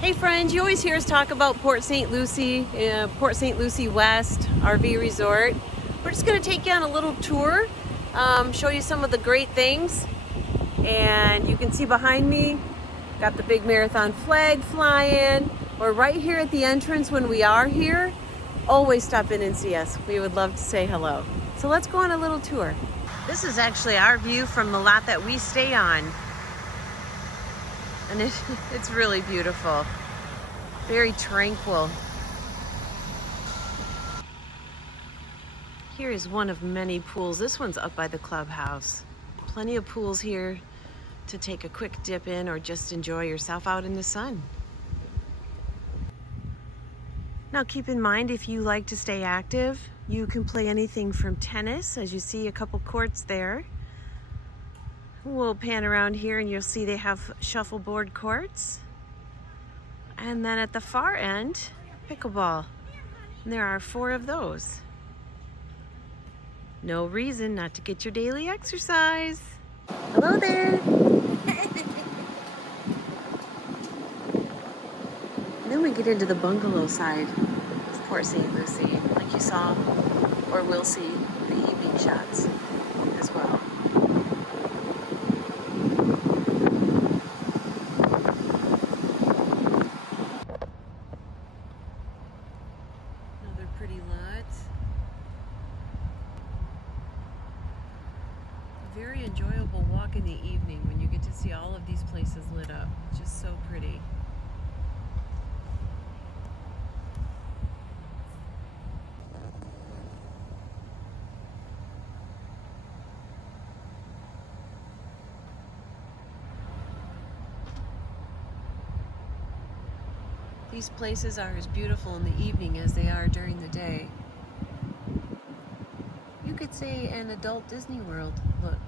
Hey friends, you always hear us talk about Port St. Lucie, Port St. Lucie West RV Resort. We're just going to take you on a little tour, show you some of the great things. And you can see behind me, got the big marathon flag flying. We're right here at the entrance when we are here. Always stop in and see us. We would love to say hello. So let's go on a little tour. This is actually our view from the lot that we stay on. And it's really beautiful. Very tranquil. Here is one of many pools. This one's up by the clubhouse. Plenty of pools here to take a quick dip in or just enjoy yourself out in the sun. Now keep in mind, if you like to stay active, you can play anything from tennis, as you see a couple courts there. We'll pan around here and you'll see they have shuffleboard courts. And then at the far end, pickleball. And there are 4 of those. No reason not to get your daily exercise. Hello there. And then we get into the bungalow side of Port St. Lucie, like you saw or will see the evening shots as well. Another pretty lot. Very enjoyable walk in the evening when you get to see all of these places lit up. Just so pretty. These places are as beautiful in the evening as they are during the day. You could say an adult Disney World look.